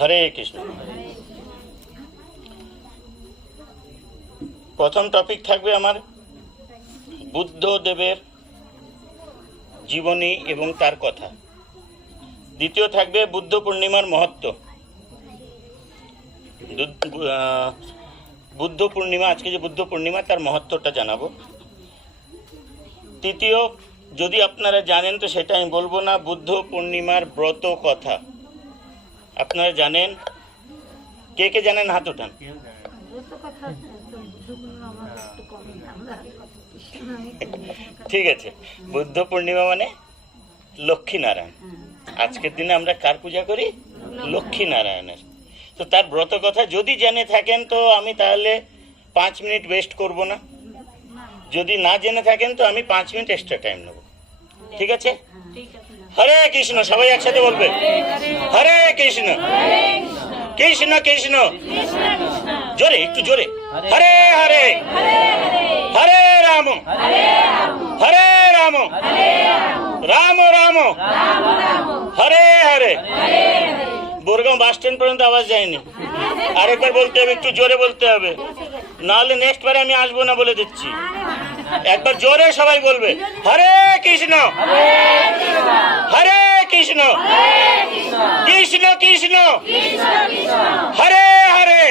হরে কৃষ্ণ। প্রথম টপিক থাকবে আমার বুদ্ধদেবের জীবনী এবং তার কথা। দ্বিতীয় থাকবে বুদ্ধ পূর্ণিমার মহত্ব। বুদ্ধ পূর্ণিমা, আজকে যে বুদ্ধ পূর্ণিমা তার মহত্বটা জানাবো। তৃতীয়, যদি আপনারা জানেন তো সেটা আমি বলবো না, বুদ্ধ পূর্ণিমার ব্রত কথা আপনারা জানেন? কে কে জানেন হাত ওঠান। ঠিক আছে, বুদ্ধ পূর্ণিমা মানে লক্ষ্মী নারায়ণ। আজকের দিনে আমরা কার পূজা করি? লক্ষ্মী নারায়ণের। তো তার ব্রত কথা যদি জেনে থাকেন তো আমি তাহলে 5 মিনিট ওয়েস্ট করব না। যদি না জেনে থাকেন তো আমি 5 মিনিট এক্সট্রা টাইম নেব। ঠিক আছে? হরে কৃষ্ণ, সবাই একসাথে বলবে হরে কৃষ্ণ কৃষ্ণ কৃষ্ণ, জোরে, একটু জোরে, হরে হরে হরে রাম হরে রাম রাম রাম হরে হরে। বোরগাঁও বাস স্ট্যান্ড পর্যন্ত আওয়াজ যায়নি, আরেকবার বলতে হবে, একটু জোরে বলতে হবে, নাহলে নেক্সট বারে আমি আসবো না বলে দিচ্ছি। একবার জোরে সবাই বলবে হরে কৃষ্ণ হরে কৃষ্ণ কৃষ্ণ কৃষ্ণ হরে হরে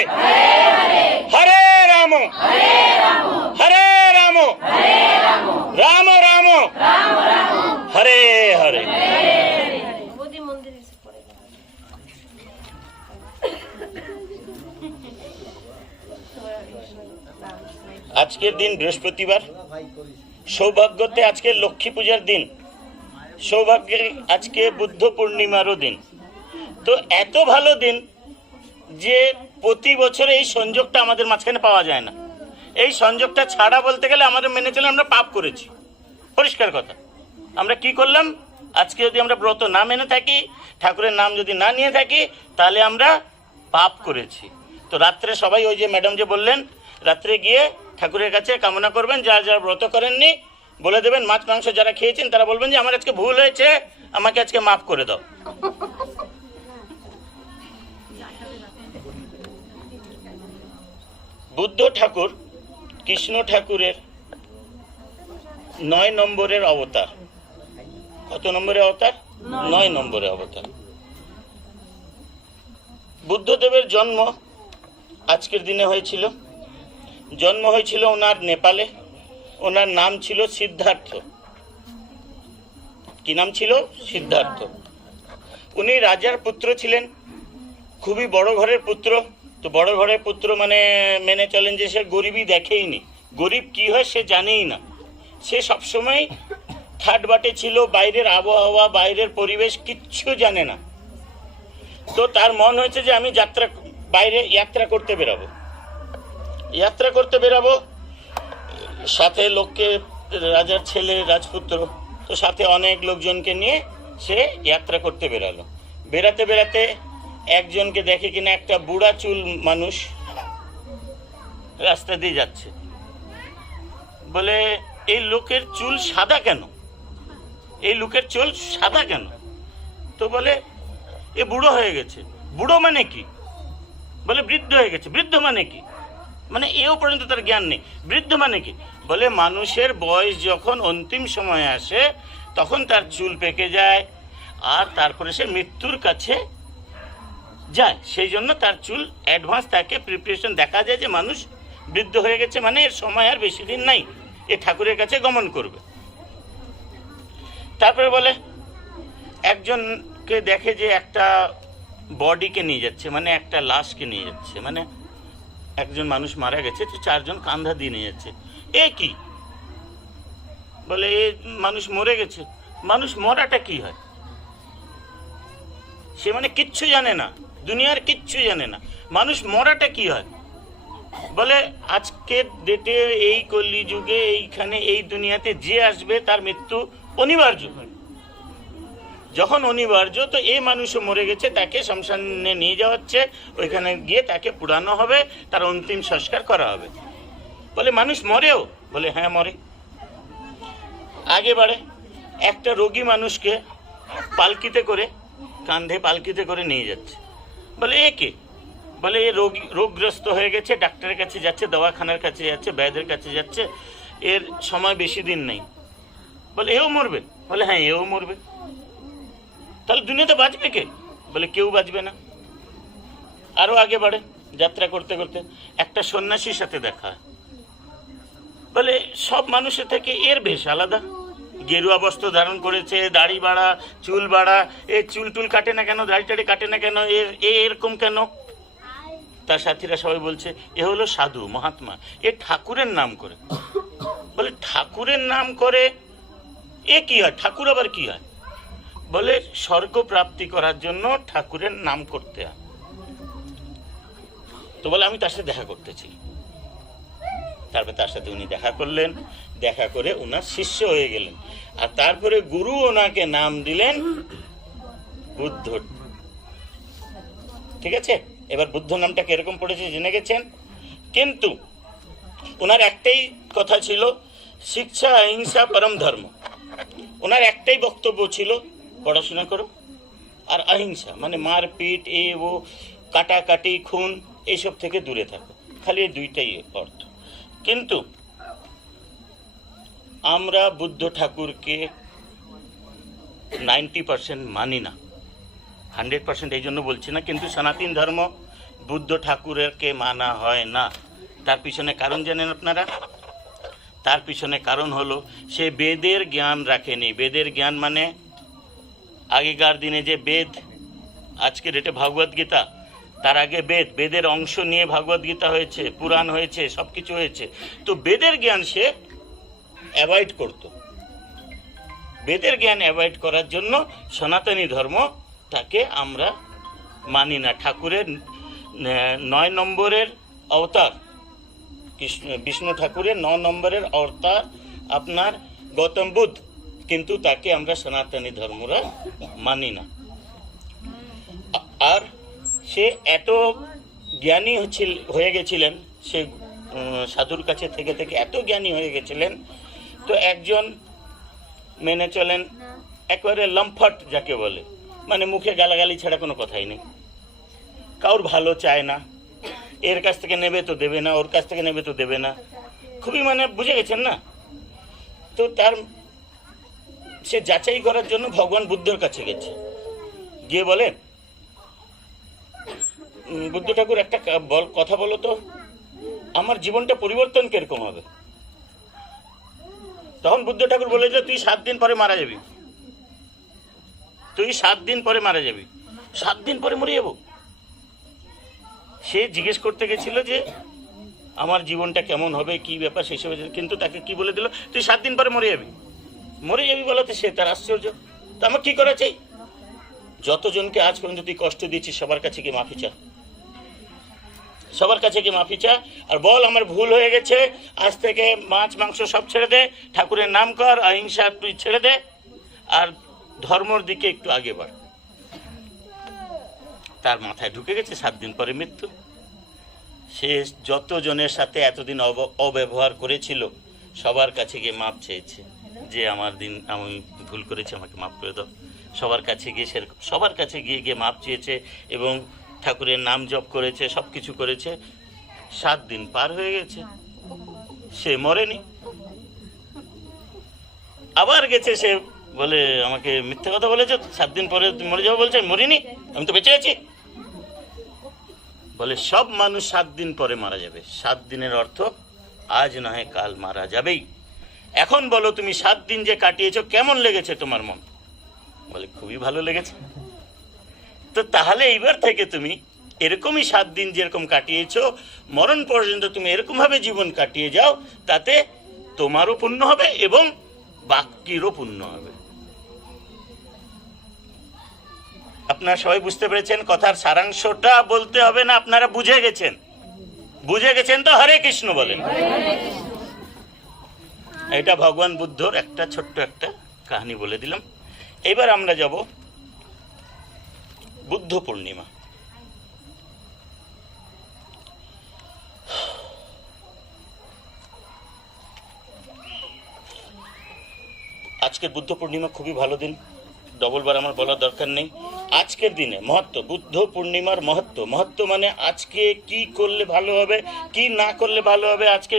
হরে রাম হরে রাম রাম রাম হরে হরে। আজকের দিন বৃহস্পতিবার, সৌভাগ্যতে আজকে লক্ষ্মী পূজার দিন, সৌভাগ্যে আজকে বুদ্ধ পূর্ণিমারও দিন। তো এত ভালো দিন যে প্রতি বছর এই সংযোগটা আমাদের মাঝখানে পাওয়া যায় না। এই সংযোগটা ছাড়া বলতে গেলে আমাদের মেনে চলে আমরা পাপ করেছি, পরিষ্কার কথা। আমরা কি করলাম? আজকে যদি আমরা ব্রত না মেনে থাকি, ঠাকুরের নাম যদি না নিয়ে থাকি, তাহলে আমরা পাপ করেছি। তো রাত্রে সবাই ওই যে ম্যাডাম যে বললেন, রাত্রে গিয়ে ঠাকুরের কাছে কামনা করবেন, যারা যারা ব্রত করেননি বলে দেবেন, মাছ মাংস যারা খেয়েছেন তারা বলবেন যে আমার আজকে ভুল হয়েছে, আমাকে আজকে মাফ করে দাও। বুদ্ধ ঠাকুর কৃষ্ণ ঠাকুরের 9 নম্বরের অবতার। কত নম্বরের অবতার? 9 নম্বরের অবতার। বুদ্ধদেবের জন্ম আজকের দিনে হয়েছিল। জন্ম হয়েছিল ওনার নেপালে। ওনার নাম ছিল সিদ্ধার্থ। কি নাম ছিল? সিদ্ধার্থ। উনি রাজার পুত্র ছিলেন, খুবই বড় ঘরের পুত্র। তো বড় ঘরের পুত্র মানে মেনে চলেন যে সে গরিবই দেখেইনি, গরিব কি হয় সে জানেই না। সে সবসময় থার্ড বাটে ছিল, বাইরের আবহাওয়া বাইরের পরিবেশ কিচ্ছু জানে না। তো তার মন হয়েছে যে আমি বাইরে যাত্রা করতে বেরাবো, যাত্রা করতে বেরাবো। সাথে লোককে, রাজার ছেলে রাজপুত্র, তো সাথে অনেক লোকজনকে নিয়ে সে যাত্রা করতে বেরালো। বেরাতে বেরাতে একজনকে দেখে কিনা একটা বুড়া চুল মানুষ রাস্তা দিয়ে যাচ্ছে। বলে এই লোকের চুল সাদা কেন? এই লোকের চুল সাদা কেন? তো বলে এ বুড়ো হয়ে গেছে। বুড়ো মানে কি? বলে বৃদ্ধ হয়ে গেছে। বৃদ্ধ মানে কি? মানে এও পর্যন্ত তার জ্ঞান নেই। বৃদ্ধ মানে কি? বলে মানুষের বয়স যখন অন্তিম সময় আসে তখন তার চুল পেকে যায়, আর তারপরে সে মৃত্যুর কাছে যায়। সেই জন্য তার চুল অ্যাডভান্স তাকে প্রিপারেশন দেখা যায় যে মানুষ বৃদ্ধ হয়ে গেছে, মানে এর সময় আর বেশি দিন নাই, এ ঠাকুরের কাছে গমন করবে। তারপরে বলে একজনকে দেখে যে একটা বডিকে নিয়ে যাচ্ছে, মানে একটা লাশকে নিয়ে যাচ্ছে, মানে একজন মানুষ মারা গেছে, তো 4 জন কাঁধা দিয়ে নিয়ে যাচ্ছে। এ কি? বলে এ মানুষ মরে গেছে। মানুষ মরাটা কি হয়? সে মানে কিচ্ছু জানে না, দুনিয়ার কিচ্ছু জানে না। মানুষ মরাটা কি হয়? বলে আজকের ডেটে এই কলিযুগে এইখানে এই দুনিয়াতে যে আসবে তার মৃত্যু অনিবার্য। যখন অনিবার্য, তো এই মানুষও মরে গেছে, তাকে শ্মশানে নিয়ে যাওয়া হচ্ছে, ওইখানে গিয়ে তাকে পুড়ানো হবে, তার অন্তিম সংস্কার করা হবে। বলে মানুষ মরেও? বলে হ্যাঁ মরে। আগে বাড়ে, একটা রোগী মানুষকে পালকিতে করে, কাঁধে পালকিতে করে নিয়ে যাচ্ছে। বলে এ কে? বলে এ রোগগ্রস্ত হয়ে গেছে, ডাক্তারের কাছে যাচ্ছে, দওয়াখানার কাছে যাচ্ছে, বৈদ্যের কাছে যাচ্ছে, এর সময় বেশি দিন নেই। বলে এও মরবে? বলে হ্যাঁ এও মরবে। তাহলে দুনিয়াতে বাঁচবে কে? বলে কেউ বাঁচবে না। আরো আগে বাড়ে, যাত্রা করতে করতে একটা সন্ন্যাসীর সাথে দেখা হয়। বলে সব মানুষের থেকে এর বেশ আলাদা, গেরুয়া বস্ত্র ধারণ করেছে, দাড়ি বাড়া, চুল বাড়া, এ চুল টুল কাটে না কেন, দাড়ি টাড়ি কাটে না কেন, এরকম কেন? তার সাথীরা সবাই বলছে এ হলো সাধু মহাত্মা, এ ঠাকুরের নাম করে। বলে ঠাকুরের নাম করে এ কি হয়? ঠাকুর আবার কি হয়? বলে স্বর্গ প্রাপ্তি করার জন্য ঠাকুরের নাম করতে হয়। তো বলে আমি তার সাথে দেখা করতেছি। তারপরে তার সাথে উনি দেখা করলেন, দেখা করে ওনার শিষ্য হয়ে গেলেন, আর তারপরে গুরু ওনাকে নাম দিলেন বুদ্ধ। ঠিক আছে, এবার বুদ্ধ নামটা কিরকম পড়েছে জেনে গেছেন। কিন্তু ওনার একটাই কথা ছিল, শিক্ষা অহিংসা পরম ধর্ম। ওনার একটাই বক্তব্য ছিল, পড়াশোনা করো আর অহিংসা মানে মারপিট, ও কাটাকাটি, খুন, এইসব থেকে দূরে থাকো। খালি এই দুইটাই অর্থ। কিন্তু আমরা বুদ্ধ ঠাকুরকে 90% মানি না, 100% এই জন্য বলছি না। কিন্তু সনাতন ধর্ম বুদ্ধ ঠাকুরকে মানা হয় না। তার পিছনে কারণ জানেন আপনারা? তার পিছনে কারণ হলো সে বেদের জ্ঞান রাখেনি। বেদের জ্ঞান মানে আগেকার দিনে যে বেদ, আজকে ডেটে ভগবদ গীতা, তার আগে বেদের অংশ নিয়ে ভগবদ গীতা হয়েছে, পুরাণ হয়েছে, সব কিছু হয়েছে। তো বেদের জ্ঞান সে অ্যাভয়েড করত। বেদের জ্ঞান অ্যাভয়েড করার জন্য সনাতনী ধর্ম তাকে আমরা মানি না। ঠাকুরের 9 নম্বরের অবতার বিষ্ণু ঠাকুরের 9 নম্বরের অবতার আপনার গৌতম বুদ্ধ, কিন্তু তাকে আমরা সনাতনী ধর্মরা মানি না। আর সে এত জ্ঞানী হয়ে গেছিলেন, সে সাধুর কাছে থেকে থেকে এত জ্ঞানী হয়ে গেছিলেন। তো একজন মেনে চলেন একেবারে লম্পট যাকে বলে, মানে মুখে গালাগালি ছাড়া কোনো কথাই নেই, কারোর ভালো চায় না, এর কাছ থেকে নেবে তো দেবে না, ওর কাছ থেকে নেবে তো দেবে না, খুবই মানে বুঝে গেছেন না। তো তার সে যাচাই করার জন্য ভগবান বুদ্ধর কাছে গেছে, গিয়ে বলে বুদ্ধ ঠাকুর একটা কথা বলো তো, আমার জীবনটা পরিবর্তন কিরকম হবে? তখন বুদ্ধ ঠাকুর বলে যে তুই 7 দিন পরে মারা যাবি, তুই 7 দিন পরে মারা যাবি। 7 দিন পরে মরে যাবো? সে জিজ্ঞেস করতে গেছিল যে আমার জীবনটা কেমন হবে, কি ব্যাপার সেসব, কিন্তু তাকে কি বলে দিল, তুই 7 দিন পরে মরে যাবি। মরে যাবি বলাতে সে তার আশ্চর্য, তো আমার কি করা চাই? যতজনকে আজ পর্যন্ত তুই কষ্ট দিয়েছিস সবার কাছে গিয়ে মাফি চা, সবার কাছে গিয়ে মাফি চা, আর বল আমার ভুল হয়ে গেছে, আজ থেকে মাছ মাংস সব ছেড়ে দে, ঠাকুরের নাম কর, অহিংসা তুই ছেড়ে দে, আর ধর্মর দিকে একটু আগে বাড়। তার মাথায় ঢুকে গেছে 7 দিন পরে মৃত্যু। সে যতজনের সাথে এতদিন অব্যবহার করেছিল সবার কাছে গিয়ে মাপ চেয়েছে, যে আমি ভুল করেছি, আমাকে মাফ করে দাও। সবার কাছে গিয়ে সেরকম সবার কাছে গিয়ে মাপ চেয়েছে এবং ঠাকুরের নাম জপ করেছে, সব কিছু করেছে। 7 দিন পার হয়ে গেছে, সে মরেনি। আবার গেছে, সে বলে আমাকে মিথ্যে কথা বলেছো, 7 দিন পরে তুমি মরে যাবো বলছো, মরিনি, আমি তো বেঁচে আছি। বলে সব মানুষ 7 দিন পরে মারা যাবে। 7 দিনের অর্থ আজ নয় কাল মারা যাবেই। এখন বলো তুমি 7 দিন যে কাটিয়েছো কেমন লেগেছে তোমার মন? বলে খুবই ভালো লেগেছে। তো তাহলে এইবার থেকে তুমি এরকমই 7 দিন যেরকম কাটিয়েছো, মরণ পর্যন্ত তুমি এরকম ভাবে জীবন কাটিয়ে যাও, তাতে তোমারও পুণ্য হবে এবং বাকিরও পুণ্য হবে। আপনারা সবাই বুঝতে পেরেছেন? কথার সারাংশটা বলতে হবে না, আপনারা বুঝে গেছেন। বুঝে গেছেন তো হরে কৃষ্ণ বলেন। এটা ভগবান বুদ্ধর একটা ছোট্ট একটা কাহিনী বলে দিলাম। এবার আমরা যাব বুদ্ধ পূর্ণিমা। আজকের বুদ্ধ পূর্ণিমা খুবই ভালো দিন, ডবল বার আমার বলার দরকার নেই। আজকের দিনে মহত্ব, বুদ্ধ পূর্ণিমার মহত্ব মানে আজকে কি করলে ভালো হবে, কি না করলে ভালো হবে, আজকে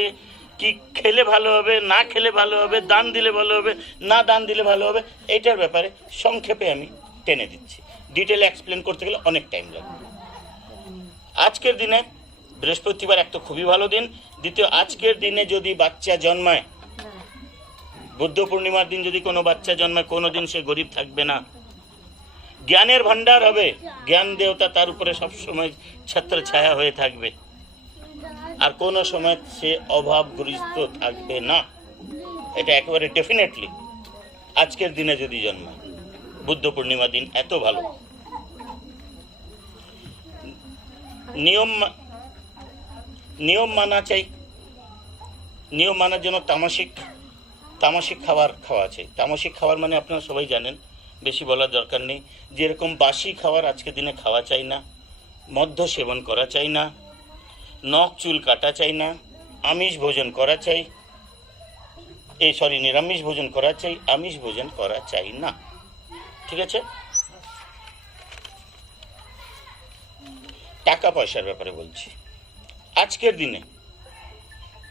কি খেলে ভালো হবে, না খেলে ভালো হবে, দান দিলে ভালো হবে, না দান দিলে ভালো হবে, এইটার ব্যাপারে সংক্ষেপে আমি টেনে দিচ্ছি। ডিটেলে এক্সপ্লেন করতে গেলে অনেক টাইম লাগবে। আজকের দিনে বৃহস্পতিবার একটা খুবই ভালো দিন। দ্বিতীয়, আজকের দিনে যদি বাচ্চা জন্মায়, বুদ্ধ পূর্ণিমার দিন যদি কোনো বাচ্চা জন্মায়, কোনো দিন সে গরিব থাকবে না, জ্ঞানের ভান্ডার হবে, জ্ঞান দেবতা তার উপরে সবসময় ছত্র ছায়া হয়ে থাকবে, আর কোনো সময় সে অভাবগ্রস্ত থাকবে না। এটা একেবারে ডেফিনেটলি আজকের দিনে যদি জন্মায়। বুদ্ধ পূর্ণিমা দিন এত ভালো। নিয়ম মানা চাই। নিয়ম মানার জন্য তামাসিক খাবার খাওয়া চাই। তামাসিক খাবার মানে আপনারা সবাই জানেন, বেশি বলার দরকার নেই। যেরকম বাসি খাবার আজকের দিনে খাওয়া চাই না, মদ্য সেবন করা চাই না, নখ চুল কাটা চাই না, আমিষ ভোজন করা চাই, নিরামিষ ভোজন করা চাই, আমিষ ভোজন করা চাই না। ঠিক আছে? টাকা পয়সার ব্যাপারে বলছি। আজকের দিনে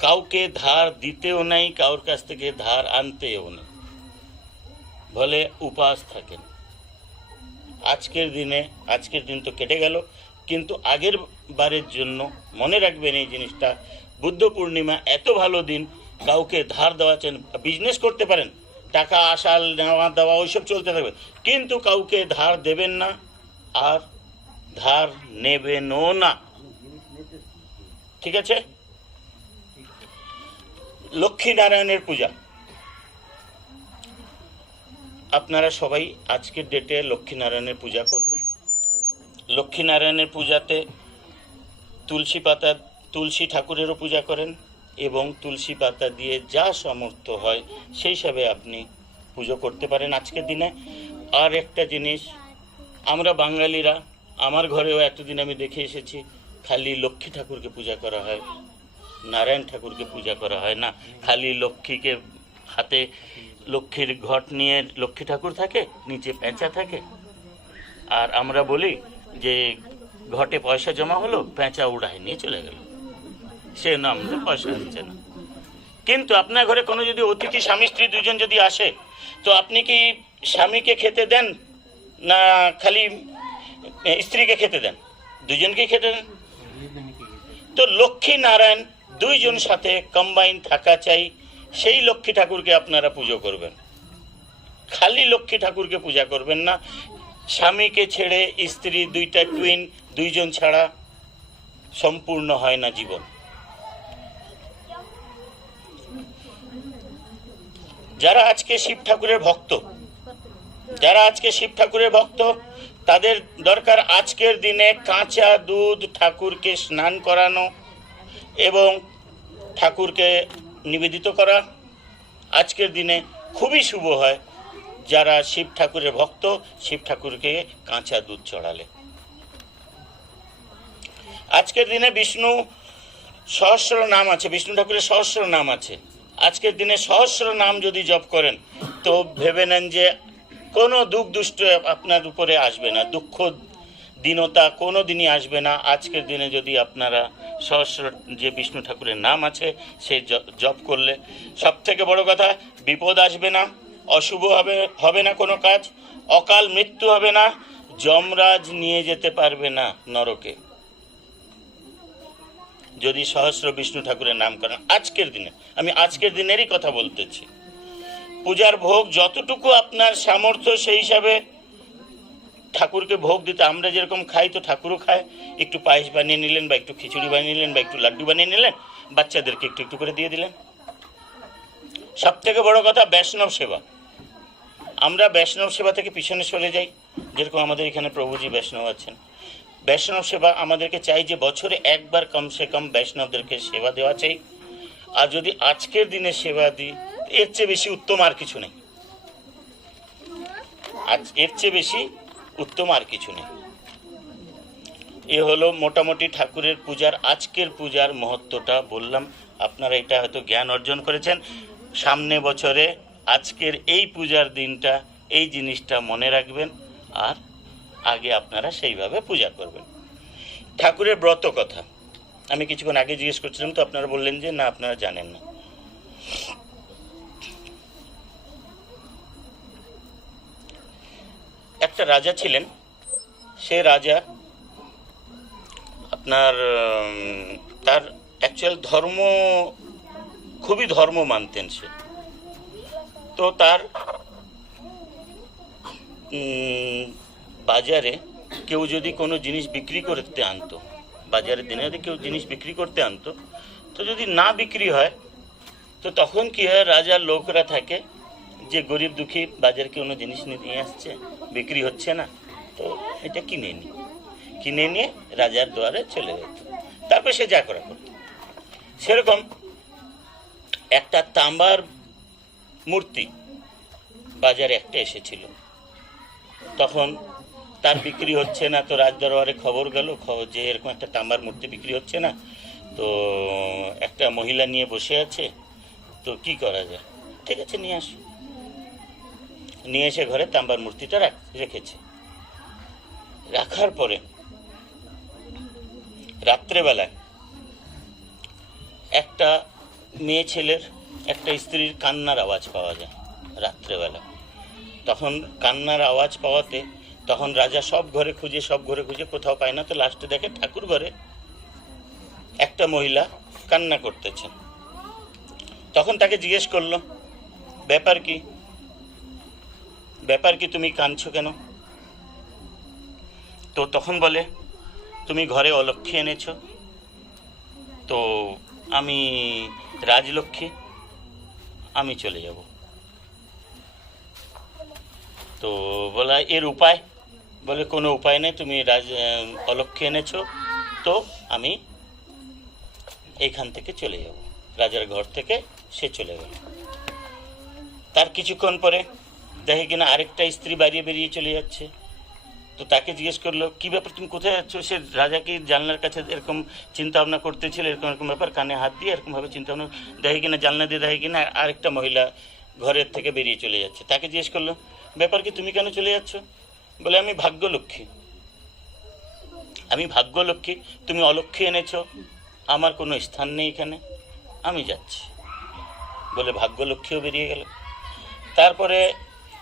কাউকে ধার দিতেও নাই, কারোর কাছ থেকে ধার আনতেও নেই, বলে উপাস থাকেন। আজকের দিন তো কেটে গেল, কিন্তু আগের বারের জন্য মনে রাখবেন এই জিনিসটা, বুদ্ধ পূর্ণিমা এত ভালো দিন, কাউকে ধার দেওয়া চান, বিজনেস করতে পারেন, টাকা আসা নেওয়া দেওয়া ওইসব চলতে থাকবে, কিন্তু কাউকে ধার দেবেন না, আর ধার নেবেনও না। ঠিক আছে? লক্ষ্মীনারায়ণের পূজা, আপনারা সবাই আজকের ডেটে লক্ষ্মীনারায়ণের পূজা করবেন। লক্ষ্মীনারায়ণের পূজাতে তুলসী ঠাকুরেরও পূজা করেন, এবং তুলসী পাতা দিয়ে যা সামর্থ্য হয় সেই হিসাবে আপনি পুজো করতে পারেন আজকের দিনে। আর একটা জিনিস, আমরা বাঙালিরা, আমার ঘরেও এতদিন আমি দেখে এসেছি, খালি লক্ষ্মী ঠাকুরকে পূজা করা হয়, নারায়ণ ঠাকুরকে পূজা করা হয় না। খালি লক্ষ্মীকে, হাতে লক্ষ্মীর ঘট নিয়ে লক্ষ্মী ঠাকুর থাকে, নিচে পেঁচা থাকে, আর আমরা বলি যে ঘটে পয়সা জমা হলো, পেঁচা উড়ায় নিয়ে চলে গেল, সে নাম পয়সা দিচ্ছে না। কিন্তু আপনার ঘরে কোনো যদি অতিথি, স্বামী স্ত্রী দুজন যদি আসে, তো আপনি কি স্বামীকে খেতে দেন না খালি স্ত্রীকে খেতে দেন? দুজনকেই খেতে দেন। তো লক্ষ্মী নারায়ণ দুইজন সাথে কম্বাইন থাকা চাই, সেই লক্ষ্মী ঠাকুরকে আপনারা পুজো করবেন। খালি লক্ষ্মী ঠাকুরকে পূজা করবেন না। স্বামীকে ছেড়ে স্ত্রী, দুইটা টুইন, দুইজন ছাড়া সম্পূর্ণ হয় না জীবন। যারা আজকে শিব ঠাকুরের ভক্ত, তাদের দরকার আজকের দিনে কাঁচা দুধ ঠাকুরকে স্নান করানো এবং ঠাকুরকে নিবেদিত করা। আজকের দিনে খুবই শুভ হয় যারা শিব ঠাকুরের ভক্ত, শিব ঠাকুরকে কাঁচা দুধ চড়ালে। আজকের দিনে বিষ্ণু ঠাকুরের সহস্র নাম আছে। আজকের দিনে সহস্র নাম যদি জপ করেন, তো ভেবে নেন যে কোনো দুষ্ট আপনার উপরে আসবে না, দুঃখ দীনতা কোনো দিনই আসবে না। আজকের দিনে যদি আপনারা সহস্র যে বিষ্ণু ঠাকুরের নাম আছে সেই জপ করলে, সব থেকে বড় কথা, বিপদ আসবে না, অশুভ হবে না কোনো কাজ, অকাল মৃত্যু হবে না, যমরাজ নিয়ে যেতে পারবে না নরকে, যদি সহস্র বিষ্ণু ঠাকুরের নাম করেন আজকের দিনে। আমি আজকের দিনেরই কথা বলতেছি। পূজার ভোগ যতটুকু আপনার সামর্থ্য সেই হিসাবে ঠাকুরকে ভোগ দিতে, আমরা যেরকম খাই তো ঠাকুরও খায়। একটু পায়েস বানিয়ে নিলেন, বা একটু খিচুড়ি বানিয়ে নিলেন, বা একটু লাড্ডু বানিয়ে নিলেন, বাচ্চাদেরকে একটু একটু করে দিয়ে দিলেন। সব থেকে বড় কথা, বৈষ্ণব সেবা। আমরা বৈষ্ণব সেবা থেকে পিছনে চলে যাই, যেরকম আমাদের এখানে প্রভুজি বৈষ্ণব আছেন। বৈষ্ণব সেবা আমাদেরকে চাই যে বছরে একবার কমসে কম বৈষ্ণবদেরকে সেবা দেওয়া চাই। আর যদি আজকের দিনে সেবা দিই, এর চেয়ে বেশি উত্তম আর কিছু নেই। এর চেয়ে বেশি উত্তম আর কিছু নেই। এ হলো মোটামুটি ঠাকুরের পূজার, আজকের পূজার মহত্বটা বললাম। আপনারা এটা হয়তো জ্ঞান অর্জন করেছেন। সামনে বছরে আজকের এই পূজার দিনটা, এই জিনিসটা মনে রাখবেন, আর আগে আপনারা সেইভাবে পূজা করবেন। ঠাকুরের ব্রত কথা আমি কিছুক্ষণ আগে জিজ্ঞেস করছিলাম, তো আপনারা বললেন যে না আপনারা জানেন না। একটা রাজা ছিলেন, সে রাজা আপনার তার অ্যাকচুয়াল ধর্ম, খুবই ধর্ম মানতেন সে। তো তার বাজারে কেউ যদি কোনো জিনিস বিক্রি করতে আনতো, বাজারের দিনে যদি কেউ জিনিস বিক্রি করতে আনতো, তো যদি না বিক্রি হয় তো তখন কি হয়, রাজার লোকরা থাকে যে গরিব দুঃখী বাজারে কোনো জিনিস নিয়ে আসছে, বিক্রি হচ্ছে না, তো এটা কিনে নিয়ে রাজার দুয়ারে চলে যেত, তারপর সে যা করা করত। সেরকম একটা তাম্বার মূর্তি বাজারে একটা এসেছিল, তখন তার বিক্রি হচ্ছে না, তো রাজদরবারে খবর গেল যে এরকম একটা তাম্বার মূর্তি বিক্রি হচ্ছে না, তো একটা মহিলা নিয়ে বসে আছে, তো কি করা যায়, ঠিক আছে নিয়ে আসো। নিয়ে এসে ঘরে তাম্বার মূর্তিটা রেখেছে। রাখার পরে রাত্রেবেলায় একটা মেয়ে ছেলের, একটা স্ত্রীর কান্নার আওয়াজ পাওয়া যায় রাত্রেবেলা। তখন কান্নার আওয়াজ পাওয়াতে তখন রাজা সব ঘরে খুঁজে কোথাও পায় না, তো লাস্টে দেখে ঠাকুর ঘরে একটা মহিলা কান্না করতেছেন। তখন তাকে জিজ্ঞেস করলো, ব্যাপার কি তুমি কাঁদছো কেন? তো তখন বলে, তুমি ঘরে অলক্ষ্মী এনেছো, তো আমি রাজলক্ষ্মী, আমি চলে যাব। তো বলা এর উপায়, বলে কোনো উপায় নেই, তুমি অলক্ষ্মী এনেছো, তো আমি এইখান থেকে চলে যাব। রাজার ঘর থেকে সে চলে গেল। তার কিছুক্ষণ পরে দেখে কিনা আরেকটা স্ত্রী বেরিয়ে চলে যাচ্ছে। তো তাকে জিজ্ঞেস করলো, কি ব্যাপার, তুমি কোথায় যাচ্ছ? সে রাজাকে জানলার কাছে এরকম চিন্তা ভাবনা করতেছিল, এরকম ব্যাপার, কানে হাত দিয়ে এরকমভাবে চিন্তা ভাবনা, দেখে কিনা জানলা দিয়ে দেখে কিনা আরেকটা মহিলা ঘরের থেকে বেরিয়ে চলে যাচ্ছে। তাকে জিজ্ঞেস করলো, ব্যাপার কি, তুমি কেন চলে যাচ্ছ? বলে আমি ভাগ্যলক্ষ্মী, তুমি অলক্ষ্মী এনেছো, আমার কোনো স্থান নেই এখানে, আমি যাচ্ছি। বলে ভাগ্যলক্ষ্মীও বেরিয়ে গেল। তারপরে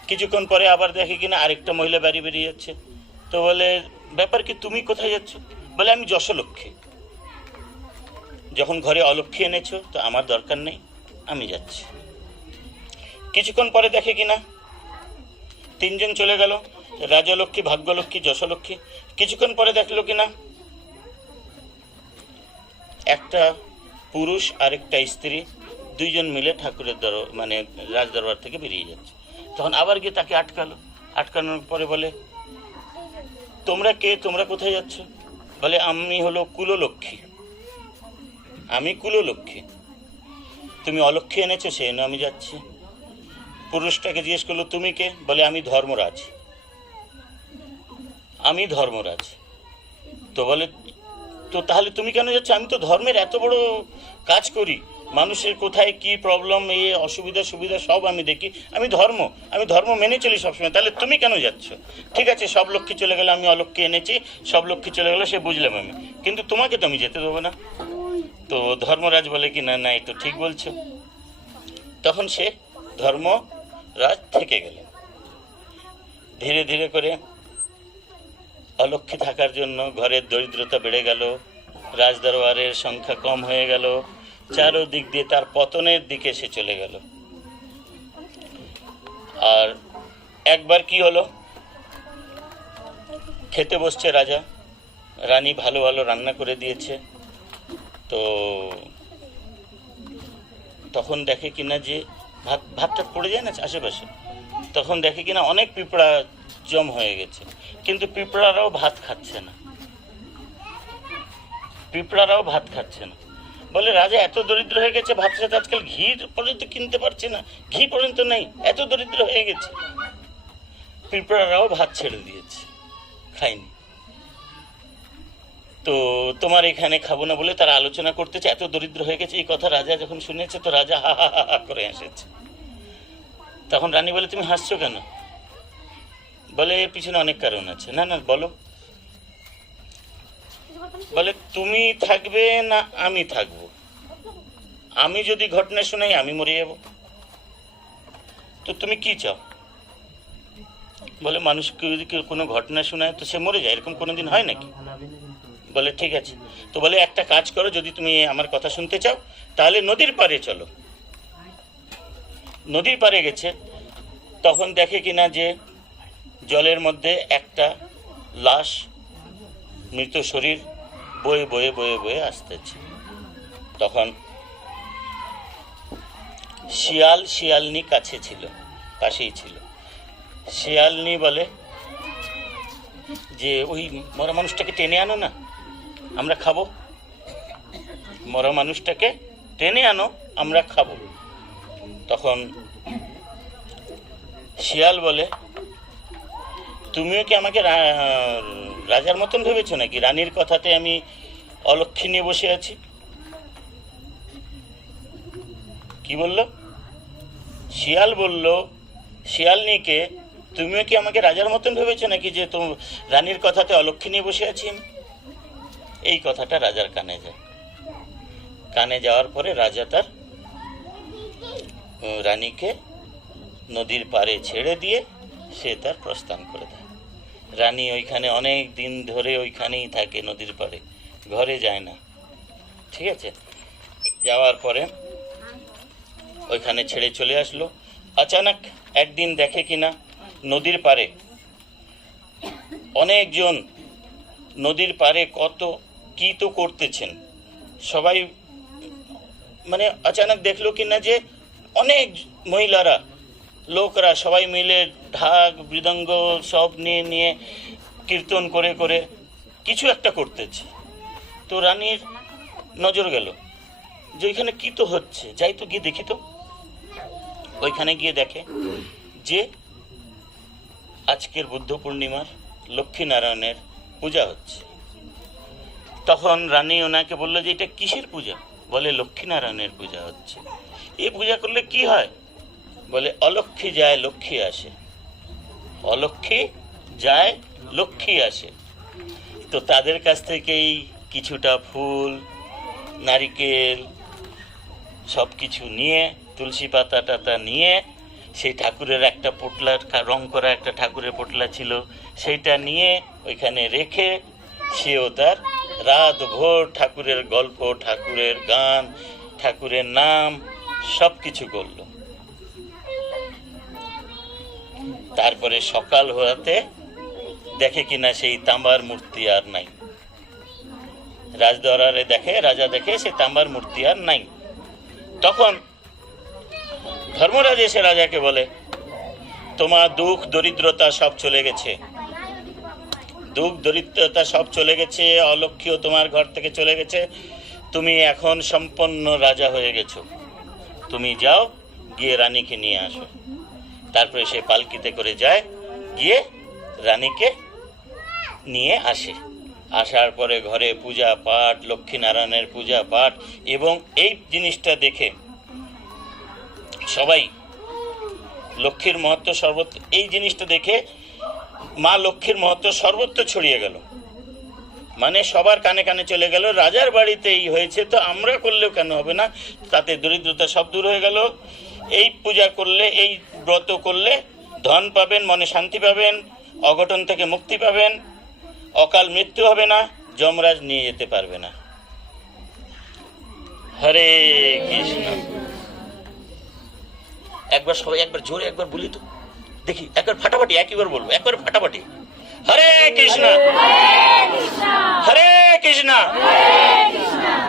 কিছুক্ষণ পরে আবার দেখে কিনা আরেকটা মহিলা বেরিয়ে যাচ্ছে। তো বলে, ব্যাপার কি, তুমি কোথায় যাচ্ছ? বলে আমি যশলক্ষ্মী, যখন ঘরে অলক্ষ্মী এনেছো তো আমার দরকার নেই, আমি যাচ্ছি। কিছুক্ষণ পরে দেখে কিনা তিনজন চলে গেল, রাজলক্ষ্মী, ভাগ্যলক্ষ্মী, যশলক্ষ্মী। কিছুক্ষণ পরে দেখলো কিনা একটা পুরুষ আর একটা স্ত্রী, দুইজন মিলে ঠাকুরের রাজদরবার থেকে বেরিয়ে যাচ্ছে। তখন আবার গিয়ে তাকে আটকানোর পরে বলে, তোমরা কে, তোমরা কোথায় যাচ্ছ? বলে আমি হলো কুললক্ষ্মী, তুমি অলক্ষ্মী এনেছো, সে এনে আমি যাচ্ছি। পুরুষটাকে জিজ্ঞেস করলো, তুমি কে? বলে আমি ধর্মরাজ। তো বলে, তো তাহলে তুমি কেন যাচ্ছ? আমি তো ধর্মের এত বড় কাজ করি, মানুষের কোথায় কি প্রবলেম, এই অসুবিধা সুবিধা সব আমি দেখি, আমি ধর্ম মেনে চলি সবসময়, তাহলে তুমি কেন যাচ্ছ? ঠিক আছে, সব লক্ষ্মী চলে গেলে, আমি অলক্ষ্মী এনেছি, সব লক্ষ্মী চলে গেলো, সে বুঝলাম আমি, কিন্তু তোমাকে তো আমি যেতে দেবো না। তো ধর্মরাজ বলে কি, না এই তো ঠিক বলছো। তখন সে ধর্মরাজ থেকে গেলেন। ধীরে ধীরে করে অলক্ষ্মী থাকার জন্য ঘরের দরিদ্রতা বেড়ে গেল, রাজদরবারের সংখ্যা কম হয়ে গেল, চারোদিক দিয়ে তার পতনের দিকে সে চলে গেল। আর একবার কি হলো, খেতে বসছে রাজা, রানী ভালো রান্না করে দিয়েছে। তো তখন দেখে কিনা যে ভাতটা পড়ে যায় না আশেপাশে, তখন দেখে কিনা অনেক পিঁপড়া জম হয়ে গেছে, কিন্তু পিঁপড়ারাও ভাত খাচ্ছে না। বলে রাজা এত দরিদ্র হয়ে গেছে, ভাতের সাথে আজকাল ঘি পর্যন্ত কিনতে পারছে না, ঘি পর্যন্ত নেই, এত দরিদ্র হয়ে গেছে। পিঁপড়ারাও ভাত ছেড়ে দিয়েছে, খায়নি। তো তোমার এখানে খাবো না বলে তারা আলোচনা করতেছে, এত দরিদ্র হয়ে গেছে। এই কথা রাজা যখন শুনেছে, তো রাজা হা হা হা করে হেসেছে। তখন রানী বলে, তুমি হাসছো কেন? বলে এর পিছনে অনেক কারণ আছে। না না বলো। বলে তুমি থাকবে না আমি থাকবো? আমি যদি ঘটনা শোনাই আমি মরে যাব, তো তুমি কি চাও? বলে মানুষকে যদি কেউ কোনো ঘটনা শোনায় তো সে মরে যায়, এরকম কোনোদিন হয় নাকি? বলে ঠিক আছে, তো বলে একটা কাজ করো, যদি তুমি আমার কথা শুনতে চাও তাহলে নদীর পাড়ে চলো। নদীর পাড়ে গেছে, তখন দেখে কিনা যে জলের মধ্যে একটা লাশ, মৃত শরীর বয়ে বয়ে বয়ে বয়ে আসতেছে। তখন শিয়ালনি কাছে ছিল, পাশেই ছিল। শিয়ালনি বলে যে ওই মরা মানুষটাকে টেনে আনো না, আমরা খাবো। মরা মানুষটাকে টেনে আনো, আমরা খাবো। তখন শিয়াল বলে তুমিও কি আমাকে রাজার মতন ভেবেছো নাকি? রানীর কথাতে আমি অলক্ষী নিয়ে বসে আছি। কি বলল? শিয়াল বলল শিয়ালনিকে, তুমিও কি আমাকে রাজার মতন ভেবেছো নাকি যে তো রানীর কথাতে অলক্ষী নিয়ে বসে আছি আমি? এই কথাটা রাজার কানে যায়। কানে যাওয়ার পরে রাজা তার রানীকে নদীর পাড়ে ছেড়ে দিয়ে সে তার প্রস্থান করে দেয়। রানী ওইখানে অনেক দিন ধরে ওইখানেই থাকে, নদীর পাড়ে, ঘরে যায় না। ঠিক আছে, যাওয়ার পরে ওইখানে ছেড়ে চলে আসলো। আচানক একদিন দেখে কিনা নদীর পাড়ে অনেকজন নদীর পাড়ে কত কি তো করতেছেন সবাই, মানে আচানক দেখলো কিনা যে অনেক মহিলারা, লোকরা সবাই মিলে ঢাক মৃদঙ্গ সব নিয়ে নিয়ে কীর্তন করে করে কিছু একটা করতেছে। তো রানীর নজর গেল যে ওইখানে কি তো হচ্ছে, যাই তো গিয়ে দেখি তো। ওইখানে গিয়ে দেখে যে আজকের বুদ্ধ পূর্ণিমার লক্ষ্মীনারায়ণের পূজা হচ্ছে। তখন রানী ওনাকে বললো যে এটা কিসের পূজা? বলে লক্ষ্মীনারায়ণের পূজা হচ্ছে। এই পূজা করলে কি হয়? বলে অলক্ষ্মী যায় লক্ষ্মী আসে, অলক্ষ্মী যায় লক্ষ্মী আসে। তো তাদের কাছ থেকেই কিছুটা ফুল, নারিকেল সব কিছু নিয়ে, তুলসী পাতা টাতা নিয়ে, সেই ঠাকুরের একটা পোটলা, রং করা একটা ঠাকুরের পোটলা ছিল, সেইটা নিয়ে ওইখানে রেখে সেও তার রাত ভোর ঠাকুরের গল্প, ঠাকুরের গান, ঠাকুরের নাম সব কিছু করলো। তারপরে সকাল হওয়াতে দেখে কিনা সেই তাম্বার মূর্তি আর নাই। রাজদরবারে দেখে, রাজা দেখে সে তাম্বার মূর্তি আর নাই। তখন ধর্মরাজ এসে রাজাকে বলে তোমার দুঃখ দরিদ্রতা সব চলে গেছে, দুঃখ দরিদ্রতা সব চলে গেছে, অলক্ষ্মীও তোমার ঘর থেকে চলে গেছে, তুমি এখন সম্পন্ন রাজা হয়ে গেছো, তুমি যাও গিয়ে রানীকে নিয়ে আসো। তারপরে সে পালকিতে করে যায়, গিয়ে রানীকে নিয়ে আসে। আসার পরে ঘরে পূজা পাঠ, লক্ষ্মীনারায়ণের পূজা পাঠ, এবং এই জিনিসটা দেখে সবাই লক্ষ্মীর মহত্ব সর্বত্র, এই জিনিসটা দেখে মা লক্ষ্মীর মহত্ব সর্বত্র ছড়িয়ে গেল। মানে সবার কানে কানে চলে গেল, রাজার বাড়িতে এই হয়েছে তো আমরা করলেও কেন হবে না, তাতে দরিদ্রতা সব দূর হয়ে গেল। এই পূজা করলে, এই ব্রত করলে ধন পাবেন, মনে শান্তি পাবেন, অঘটন থেকে মুক্তি পাবেন, অকাল মৃত্যু হবে না, যমরাজ নিয়ে যেতে পারবে না। হরে কৃষ্ণ। একবার সবাই একবার জোরে একবার বলি তো দেখি, একবার ফাটাফাটি একইবার বলবো, একবার ফাটাফাটি। হরে কৃষ্ণ হরে কৃষ্ণ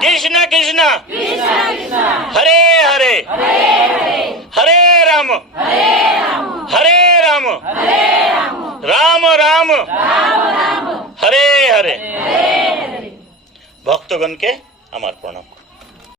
কৃষ্ণ কৃষ্ণ হরে হরে হরে রাম হরে রাম রাম রাম হরে হরে। ভক্তগণকে আমার প্রণাম।